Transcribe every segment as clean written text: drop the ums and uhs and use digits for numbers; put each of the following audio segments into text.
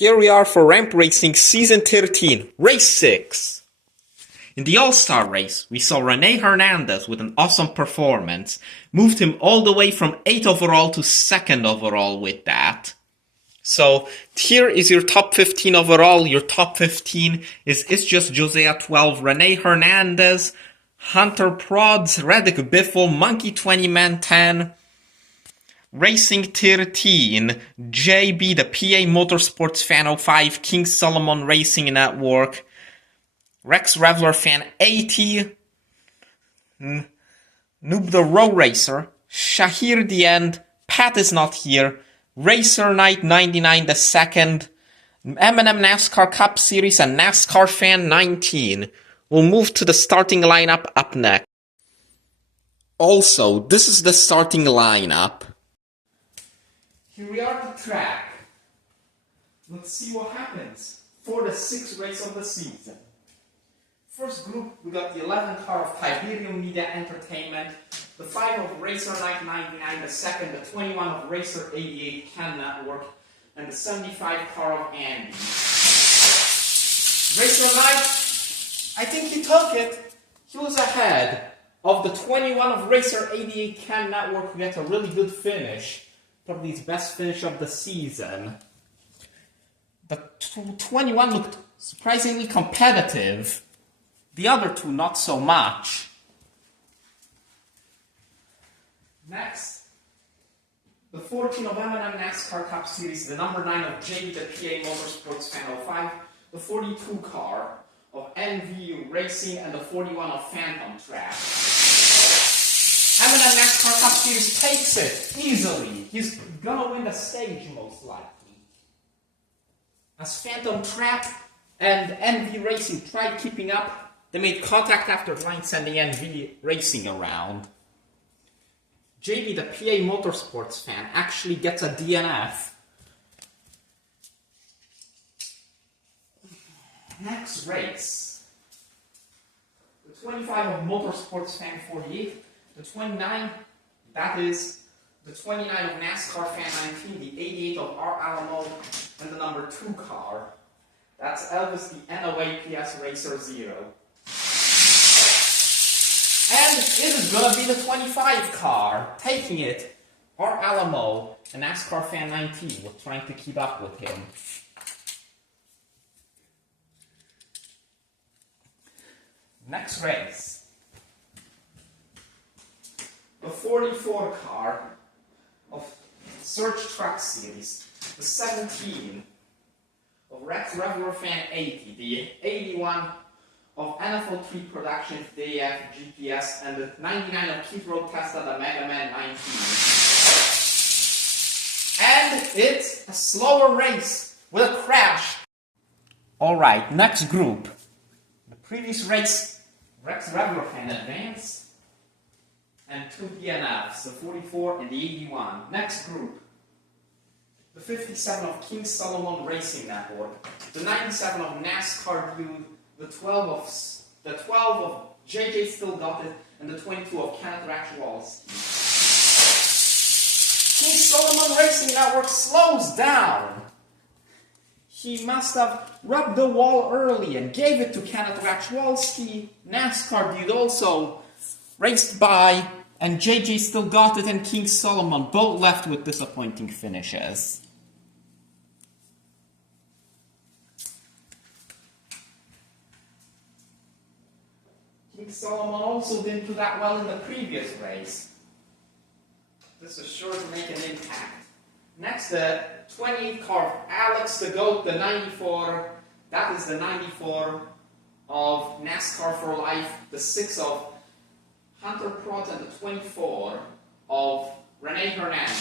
Here we are for Ramp Racing Season 13, Race 6. In the All-Star race, we saw Rene Hernandez with an awesome performance, moved him all the way from 8th overall to 2nd overall with that. So here is your top 15 overall. Your top 15 is It's Just Jose at 12, Rene Hernandez, Hunter Prods, Reddick Biffle, Monkey 20 Man 10, Racing 13, JB the PA Motorsports Fan 05, King Solomon Racing Network, Rex Reveler Fan 80, Noob the Row Racer, Shahir the End, Pat is not here, Racer Knight 99 the second, M&M NASCAR Cup Series and NASCAR Fan 19. We'll move to the starting lineup up next. Also, this is the starting lineup. Here we are at the track. Let's see what happens for the 6th race of the season. First group, we got the 11 car of Tiberium Media Entertainment, the 5 of Racer Knight 99, the second, the 21 of Racer 88 Can Network, and the 75 car of Andy. Racer Knight, I think he took it. He was ahead of the 21 of Racer 88 Can Network, who got a really good finish. Probably his best finish of the season. The 21 looked surprisingly competitive. The other two, not so much. Next, the 14 of M&M NASCAR Cup Series, the number 9 of JB the PA Motorsports Fan 05, the 42 car of NVU Racing, and the 41 of Phantom Track. M&M NASCAR Cup Series takes it easily. He's gonna win the stage most likely. As Phantom Trap and NV Racing tried keeping up, they made contact after line sending NV Racing around. JB, the PA Motorsports Fan, actually gets a DNF. Next race. The 25 of Motorsports Fan 48. The 29, that is the 29 of NASCAR Fan 19, the 88 of R. Alamo, and the number 2 car. That's Elvis, the NOA PS Racer 0. And it is going to be the 25 car, taking it. R. Alamo, and NASCAR Fan 19, we're trying to keep up with him. Next race. The 44 car of Search Truck Series, the 17 of Rex Reveler Fan 80, the 81 of NFL3 Productions DF GPS, and the 99 of Keith Road Tesla, the Mega Man 19. And it's a slower race with a crash. Alright, next group. The previous race, Rex Reveler Fan advanced. And 2 DNFs, the 44 and the 81. Next group, the 57 of King Solomon Racing Network, the 97 of NASCAR Dude, the 12 of JJ Still Got It, and the 22 of Kenneth Ratchwalski. King Solomon Racing Network slows down. He must have rubbed the wall early and gave it to Kenneth Ratchwalski. NASCAR Dude also raced by, and JJ Still Got It and King Solomon both left with disappointing finishes. King Solomon also didn't do that well in the previous race. This is sure to make an impact. Next, the 28 car of Alex the Goat, the 94. That is the 94 of NASCAR for Life, the 6 of Hunter Prods, and the 24 of Rene Hernandez.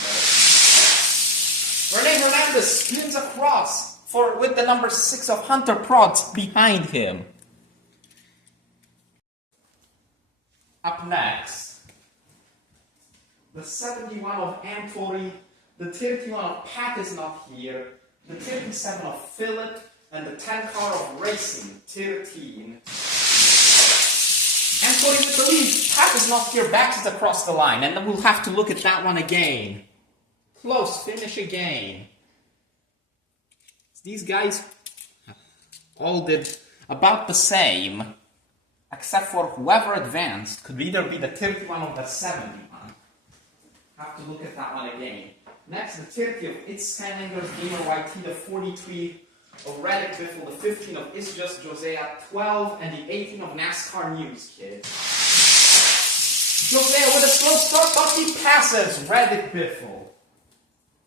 Rene Hernandez spins across with the number 6 of Hunter Prods behind him. Up next, the 71 of Antori, the 31 of Pat is not here, the 37 of Philip, and the 10 car of Racing 13. And for you to believe, Pat is not here, backs it across the line, and then we'll have to look at that one again. Close finish again. These guys all did about the same, except for whoever advanced could either be the 31 or the 71. Have to look at that one again. Next, the 30 of It's Skylanders Gamer YT, the 43 of Redick Biffle, the 15 of It's Just Josiah, 12, and the 18 of NASCAR News Kid. Josiah with a slow start, but he passes Redick Biffle.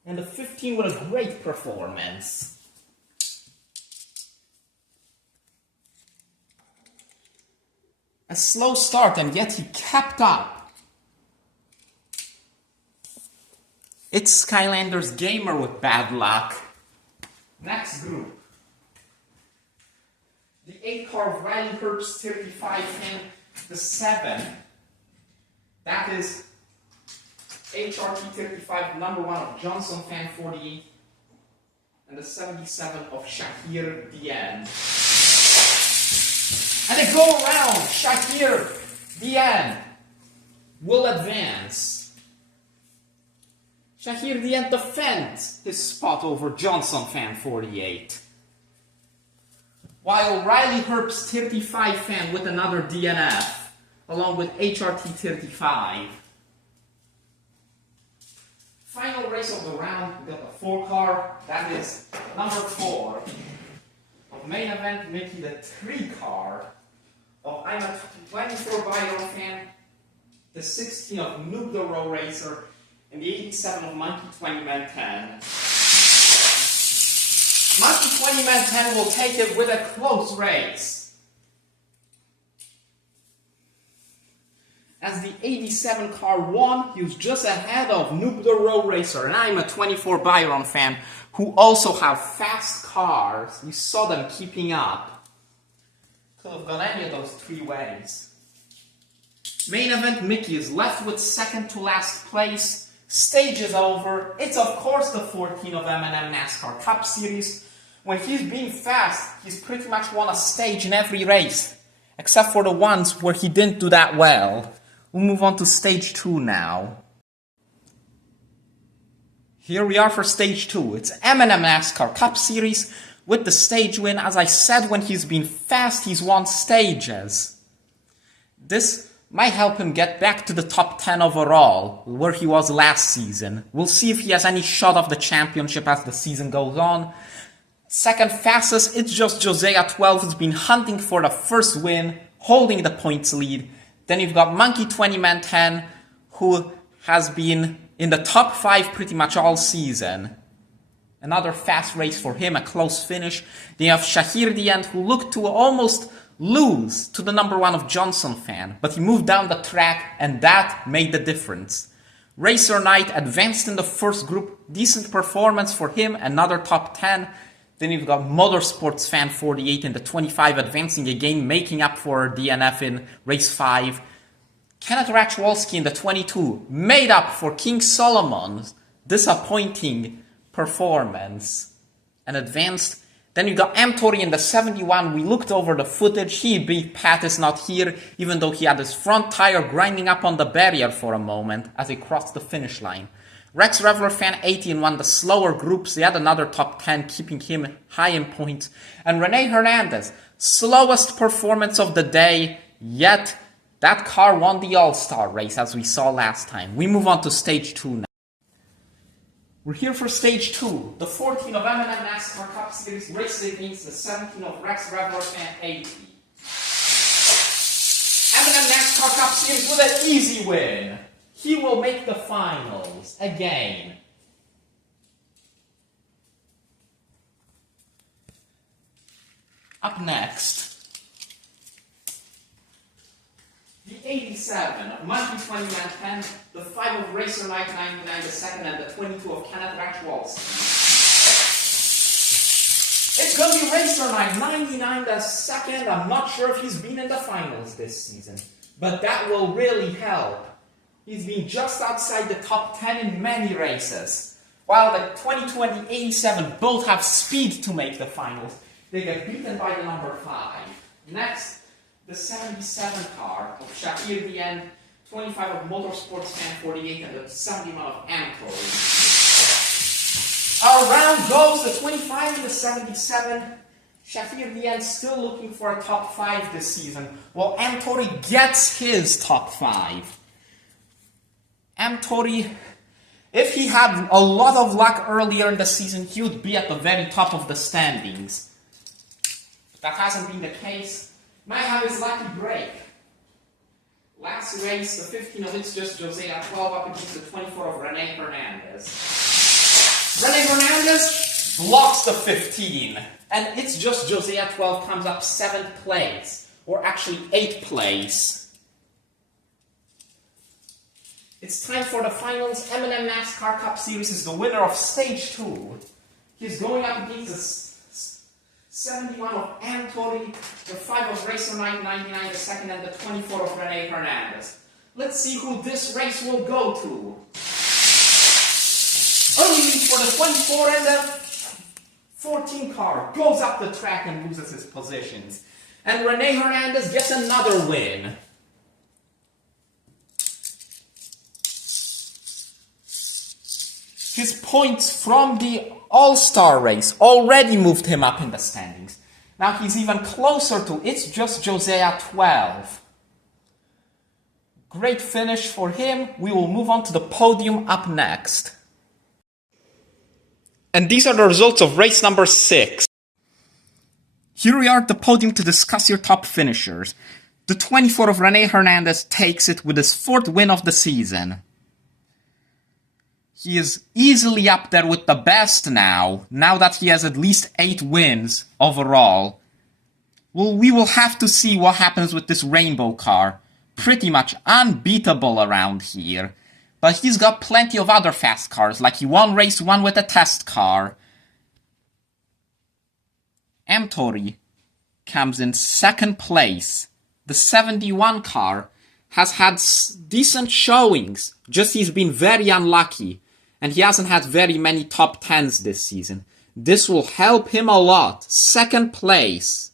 And the 15 with a great performance. A slow start, and yet he kept up. It's Skylanders Gamer with bad luck. Next group. The 8 car of Riley Herbst 35 and the 7. That is HRT 35, number 1 of Johnson Fan 48, and the 77 of Shahir Dien. And they go around. Shahir Dien will advance. Shahir Dien defends his spot over Johnson Fan 48. While Riley Herbst 35 fan with another DNF, along with HRT 35. Final race of the round, we got the 4 car, that is number 4. Of main event, Mickey, the 3 car of I'm a 24 Byron fan, the 16 of Noob the Row Racer, and the 87 of Monkey 20 Man 10. Monkey 20 Man 10 will take it with a close race, as the 87 car won. He was just ahead of Noob the Row Racer, and I'm a 24 Byron fan who also have fast cars. You saw them keeping up. Could have gone any of those 3 ways. Main event, Mickey is left with second to last place. Stage is over. It's of course the 14 of M&M NASCAR Cup Series. When he's being fast, he's pretty much won a stage in every race, except for the ones where he didn't do that well. We'll move on to stage 2 now. Here we are for stage 2. It's M&M NASCAR Cup Series with the stage win. As I said, when he's been fast, he's won stages. This might help him get back to the top 10 overall, where he was last season. We'll see if he has any shot of the championship as the season goes on. Second fastest, It's Just Josiah 12, who's been hunting for the first win, holding the points lead. Then you've got Monkey 20 Man 10, who has been in the top 5 pretty much all season. Another fast race for him, a close finish. Then you have Shahir Dien, who looked to almost lose to the number 1 of Johnson Fan, but he moved down the track, and that made the difference. Racer Knight advanced in the first group, decent performance for him, another top 10. Then you've got Motorsports Fan 48 in the 25 advancing again, making up for DNF in race 5. Kenneth Rachwalski in the 22 made up for King Solomon's disappointing performance and advanced. Then you got Amtori in the 71. We looked over the footage. He beat Pat is not here, even though he had his front tire grinding up on the barrier for a moment as he crossed the finish line. Rex Reveler Fan 80 won the slower groups. They had another top 10, keeping him high in points. And Rene Hernandez, slowest performance of the day, yet that car won the All-Star race as we saw last time. We move on to stage 2 now. We're here for stage 2. The 14 of M&M NASCAR Cup Series races against the 17 of Rex Reveler Fan 80. M&M NASCAR Cup Series with an easy win. He will make the finals again. Up next, the 87 of Monkey 20 Man 10, the 5 of Racer Knight 99 the second, and the 22 of Kenneth Rachwalski. It's gonna be Racer Knight 99 the second. I'm not sure if he's been in the finals this season, but that will really help. He's been just outside the top 10 in many races. While the 22 and the 87 both have speed to make the finals, they get beaten by the number 5. Next, the 77 car of Shahir Dien, 25 of Motorsports Fan 48, and the 71 of Amtori. Around goes the 25 and the 77. Shafir Vian still looking for a top 5 this season. Well, Amtori gets his top 5. Amtori, if he had a lot of luck earlier in the season, he would be at the very top of the standings. That hasn't been the case. Might have his lucky break. Last race, the 15 of It's Just Jose at 12 up against the 24 of Rene Hernandez. Rene Hernandez blocks the 15. And It's Just Jose at 12 comes up 7th place. Or actually 8th place. It's time for the finals. M&M NASCAR Cup Series is the winner of Stage 2. He's going up against the 71 of Amtori, the 5 of Racer Knight 99, the 2nd, and the 24 of Rene Hernandez. Let's see who this race will go to. Early lead for the 24 and the 14 car goes up the track and loses his positions. And Rene Hernandez gets another win. His points from the All-Star race already moved him up in the standings. Now he's even closer to It's Just Jose at 12. Great finish for him. We will move on to the podium up next. And these are the results of race number 6. Here we are at the podium to discuss your top finishers. The 24 of Rene Hernandez takes it with his 4th win of the season. He is easily up there with the best now that he has at least 8 wins overall. Well, we will have to see what happens with this rainbow car. Pretty much unbeatable around here. But he's got plenty of other fast cars, like he won race 1 with a test car. Amtori comes in 2nd place. The 71 car has had decent showings, just he's been very unlucky. And he hasn't had very many top 10s this season. This will help him a lot. 2nd place.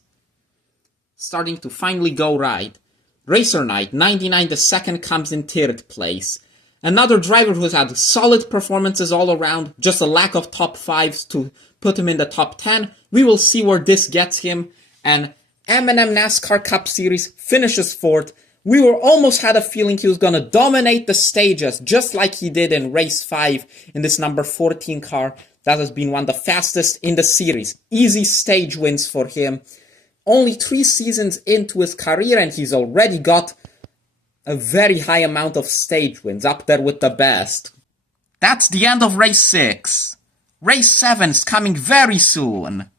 Starting to finally go right. Racer Knight, 99, the 2nd, comes in 3rd place. Another driver who's had solid performances all around. Just a lack of top 5s to put him in the top 10. We will see where this gets him. And M&M NASCAR Cup Series finishes 4th. We were almost had a feeling he was going to dominate the stages, just like he did in race 5 in this number 14 car. That has been one of the fastest in the series. Easy stage wins for him. Only 3 seasons into his career and he's already got a very high amount of stage wins, up there with the best. That's the end of race 6. Race 7 is coming very soon.